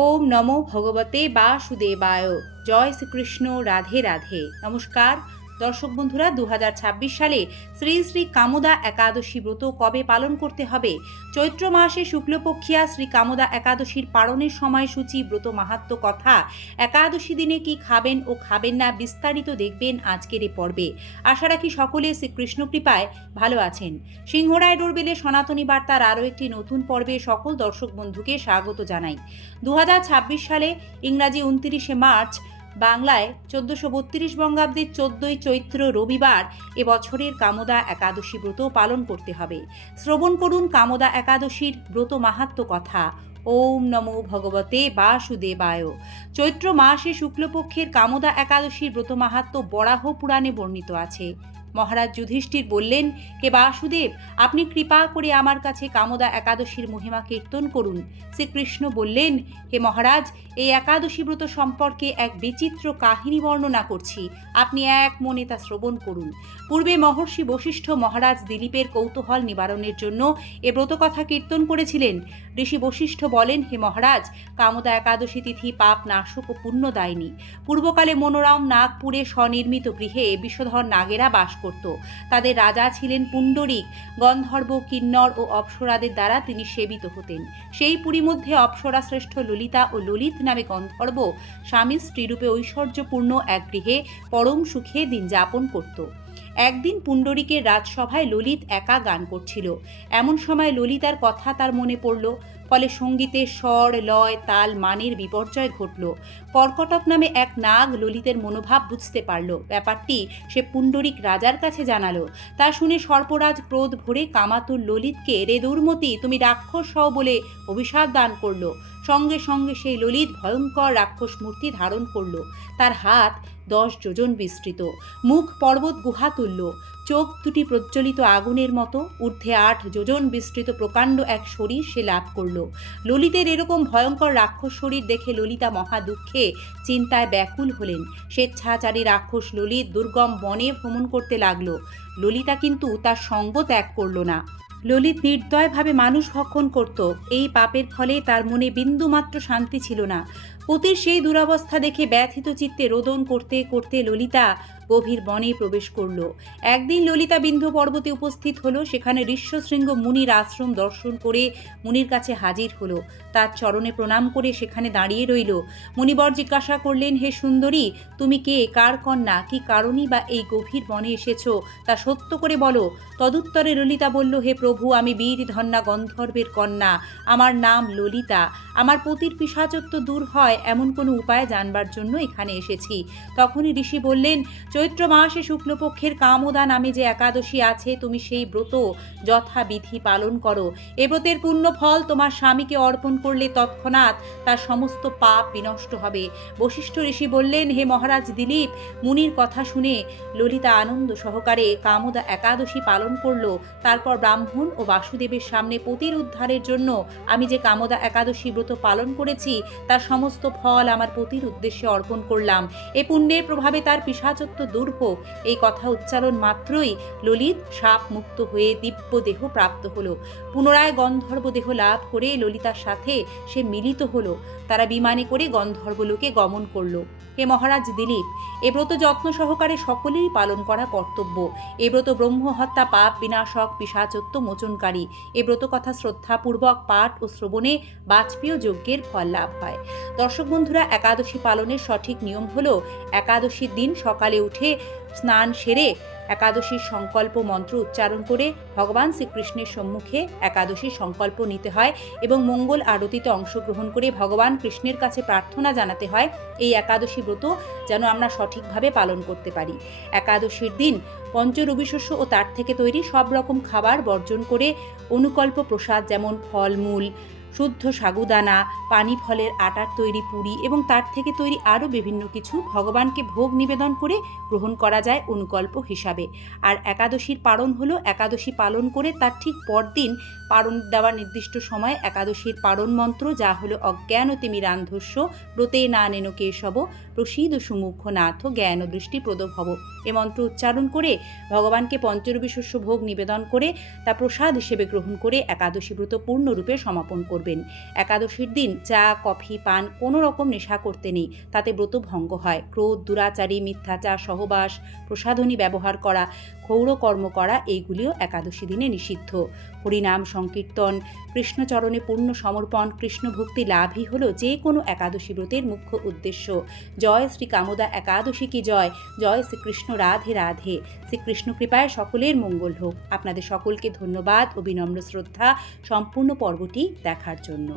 ওম নমো ভগবতে বাসুদেবায়। জয় শ্রীকৃষ্ণ। রাধে রাধে। নমস্কার দর্শক বন্ধুরা, 2026 সালে শ্রী শ্রী কামদা একাদশী ব্রত কবে পালন করতে হবে, চৈত্র মাসে শুক্লপক্ষিয়া শ্রী কামদা একাদশীর পালনের সময়সূচি, ব্রত মাহাত্ম্য কথা, একাদশী দিনে কি খাবেন ও খাবেন না বিস্তারিত দেখবেন আজকের এই পর্বে। আশা রাখি সকলে শ্রীকৃষ্ণ কৃপায় ভালো আছেন। সিংহরায় ডোরবেলে সনাতনী বার্তার আরও একটি নতুন পর্বে সকল দর্শক বন্ধুকে স্বাগত জানাই। 2026 সালে ইংরাজি 29শে মার্চ, বাংলায় 1432 বঙ্গাব্দের 14ই চৈত্র রবিবার এবছরের কামদা একাদশী ব্রত পালন করতে হবে। শ্রবণ করুন কামদা একাদশীর ব্রত মাহাত্ম্য কথা। ওম নমো ভগবতে বাসুদেবায়। চৈত্র মাসে শুক্লপক্ষের কামদা একাদশীর ব্রত মাহাত্ম্য বরাহ পুরাণে বর্ণিত আছে। মহারাজ যুধিষ্ঠির বললেন, হে বাসুদেব, আপনি কৃপা করে আমার কাছে কামদা একাদশীর মহিমা কীর্তন করুন। শ্রীকৃষ্ণ বললেন, হে মহারাজ, এই একাদশী ব্রত সম্পর্কে এক বিচিত্র কাহিনী বর্ণনা করছি, আপনি এক মনে তা শ্রবণ করুন। পূর্বে মহর্ষি বশিষ্ঠ মহারাজ দিলীপের কৌতূহল নিবারণের জন্য এ ব্রত কথা কীর্তন করেছিলেন। ঋষি বশিষ্ঠ বলেন, হে মহারাজ, কামদা একাদশী তিথি পাপ নাশক ও পুণ্যদায়িনী। পূর্বকালে মনোরম নাগপুরে স্বনির্মিত গৃহে বিষধর নাগেরা বাস করত। তাদের রাজা ছিলেন পুণ্ডরিক। গন্ধর্ব, কিন্নর ও অপ্সরাদের দ্বারা তিনি সেবিত হতেন। সেই পুরী মধ্যে অপ্সরা শ্রেষ্ঠ ললিতা ও ললিত নামে গন্ধর্ব স্বামী স্ত্রীরূপে ঐশ্বর্যপূর্ণ এক গৃহে পরম সুখে দিন যাপন করত। একদিন পুণ্ডরিকের রাজসভায় ললিত একা গান করছিল। এমন সময় ললিতার কথা তার মনে পড়ল। ফলে সঙ্গীতের স্বর, লয়, তাল, মানের বিপর্যয় ঘটল। কর্কটক নামে এক নাগ ললিতের মনোভাব বুঝতে পারল। ব্যাপারটি সে পুণ্ডরিক রাজার কাছে জানালো। তা শুনে সর্পরাজ ক্রোধ ভরে কামাতুর ললিতকে, রে দুর্মতি, তুমি রাক্ষস হও বলে অভিশাপ দান করল। সঙ্গে সঙ্গে সেই ললিত ভয়ঙ্কর রাক্ষস মূর্তি ধারণ করল। তার হাত 10 যোজন বিস্তৃত, মুখ পর্বত গুহা তুল্য, চোখ দুটি প্রজ্বলিত আগুনের মতো, ঊর্ধ্বে 8 যোজন বিস্তৃত প্রকাণ্ড এক শরীর সে লাভ করল। ললিতের এরকম ভয়ঙ্কর রাক্ষস শরীর দেখে ললিতা মহা দুঃখে চিন্তায় ব্যাকুল হলেন। স্বেচ্ছাচারী রাক্ষস ললিত দুর্গম বনে ভ্রমণ করতে লাগল। ললিতা কিন্তু তার সঙ্গ ত্যাগ করল না। ললিত নির্দয়ভাবে মানুষ ভক্ষণ করত। এই পাপের ফলে তার মনে বিন্দুমাত্র শান্তি ছিল না। পতির সেই দুরবস্থা দেখে ব্যথিত চিত্তে রোদন করতে করতে ললিতা গভীর বনে প্রবেশ করল। একদিন ললিতা বিন্ধ্য পর্বতে উপস্থিত হলো। সেখানে ঋষ্যশৃঙ্গ মুনির আশ্রম দর্শন করে মুনির কাছে হাজির হলো। তার চরণে প্রণাম করে সেখানে দাঁড়িয়ে রইল। মুনিবর জিজ্ঞাসা করলেন, হে সুন্দরী, তুমি কে, কার কন্যা, কি কারণই বা এই গভীর বনে এসেছ, তা সত্য করে বলো। তদুত্তরে ললিতা বলল, হে প্রভু, আমি বীর ধন্যা গন্ধর্বের কন্যা, আমার নাম ললিতা। আমার পতির পিশাচত্ব দূর হয় এমন কোনো উপায় জানবার জন্য এখানে এসেছি। তখনই ঋষি বললেন, চৈত্র মাসে শুক্লপক্ষের কামদা নামে যে একাদশী আছে, তুমি সেই ব্রত যথাবিধি পালন করো। এ ব্রতের পুণ্য ফল তোমার স্বামীকে অর্পণ করলে তৎক্ষণাৎ তার সমস্ত পাপ বিনষ্ট হবে। বশিষ্ঠ ঋষি বললেন, হে মহারাজ দিলীপ, মুনির কথা শুনে ললিতা আনন্দ সহকারে কামদা একাদশী পালন করল। তারপর ব্রাহ্মণ ও বাসুদেবের সামনে পতির উদ্ধারের জন্য আমি যে কামদা একাদশী ব্রত পালন করেছি, তার সমস্ত ফল আমার পতির উদ্দেশ্যে অর্পণ করলাম। এ পুণ্যের প্রভাবে তার পিশাচত্ব দূর হোক। এই কথা উচ্চারণ মাত্রই ললিত শাপ মুক্ত হয়ে দিব্য দেহ প্রাপ্ত হলো। পুনরায় গন্ধর্ব দেহ লাভ করে ললিতার সাথে সে মিলিত হলো। তারা বিমানে করে গন্ধর্বলোকে গমন করল। হে মহারাজ দিলীপ, এ ব্রত যত্ন সহকারে সকলেরই পালন করা কর্তব্য। এ ব্রত ব্রহ্মহত্যা, পাপ বিনাশক, পিশাচত্ব মোচনকারী। এ ব্রত কথা শ্রদ্ধাপূর্বক পাঠ ও শ্রবণে বাজপেয় যজ্ঞের ফল লাভ হয়। দর্শক বন্ধুরা, একাদশী পালনের সঠিক নিয়ম হলো, একাদশীর দিন সকালে উঠে স্নান সেরে একাদশীর সংকল্প মন্ত্র উচ্চারণ করে ভগবান শ্রীকৃষ্ণের সম্মুখে একাদশীর সংকল্প নিতে হয় এবং মঙ্গল আরতিতে অংশগ্রহণ করে ভগবান কৃষ্ণের কাছে প্রার্থনা জানাতে হয় এই একাদশী ব্রত যেন আমরা সঠিকভাবে পালন করতে পারি। একাদশীর দিন পঞ্চরবিশস্য ও তার থেকে তৈরি সব রকম খাবার বর্জন করে অনুকল্প প্রসাদ, যেমন ফলমূল, শুদ্ধ সাগুদানা, পানি ফলের আটার তৈরি পুরি এবং তার থেকে তৈরি আরও বিভিন্ন কিছু ভগবানকে ভোগ নিবেদন করে গ্রহণ করা যায় অনুকল্প হিসাবে। আর একাদশীর পারণ হলো, একাদশী পালন করে তার ঠিক পরদিন পারণ দেওয়ার নির্দিষ্ট সময় একাদশীর পারণ মন্ত্র, যা হলো অজ্ঞানতিমিরান্ধস্য ব্রতে না নেন কেশব প্রসীদ সুমুখ নাথ জ্ঞান দৃষ্টি প্রদ ভব। এ মন্ত্র উচ্চারণ করে ভগবানকে পঞ্চরবিশস্য ভোগ নিবেদন করে তা প্রসাদ হিসেবে গ্রহণ করে একাদশী ব্রত পূর্ণরূপে সমাপন করবে। করবেন। একাদশীর দিন চা, কফি, পান কোনো রকম নেশা করতে নেই, তাতে ব্রত ভঙ্গ হয়। ক্রোধ, দুরাচারী, মিথ্যাচার, সহবাস, প্রসাধনী ব্যবহার করা, ক্ষৌরকর্ম করা এইগুলিও একাদশী দিনে নিষিদ্ধ। হরিনাম সংকীর্তন, কৃষ্ণচরণে পূর্ণ সমর্পণ, কৃষ্ণ ভক্তি লাভই হলো যে কোনো একাদশী ব্রতের মুখ্য উদ্দেশ্য। জয় শ্রী কামোদা একাদশী কি জয়, জয় শ্রীকৃষ্ণ রাধে রাধে। শ্রীকৃষ্ণ কৃপায় সকলের মঙ্গল হোক। আপনাদের সকলকে ধন্যবাদ ও বিনম্র শ্রদ্ধা সম্পূর্ণ পর্বটি দেখার জন্য।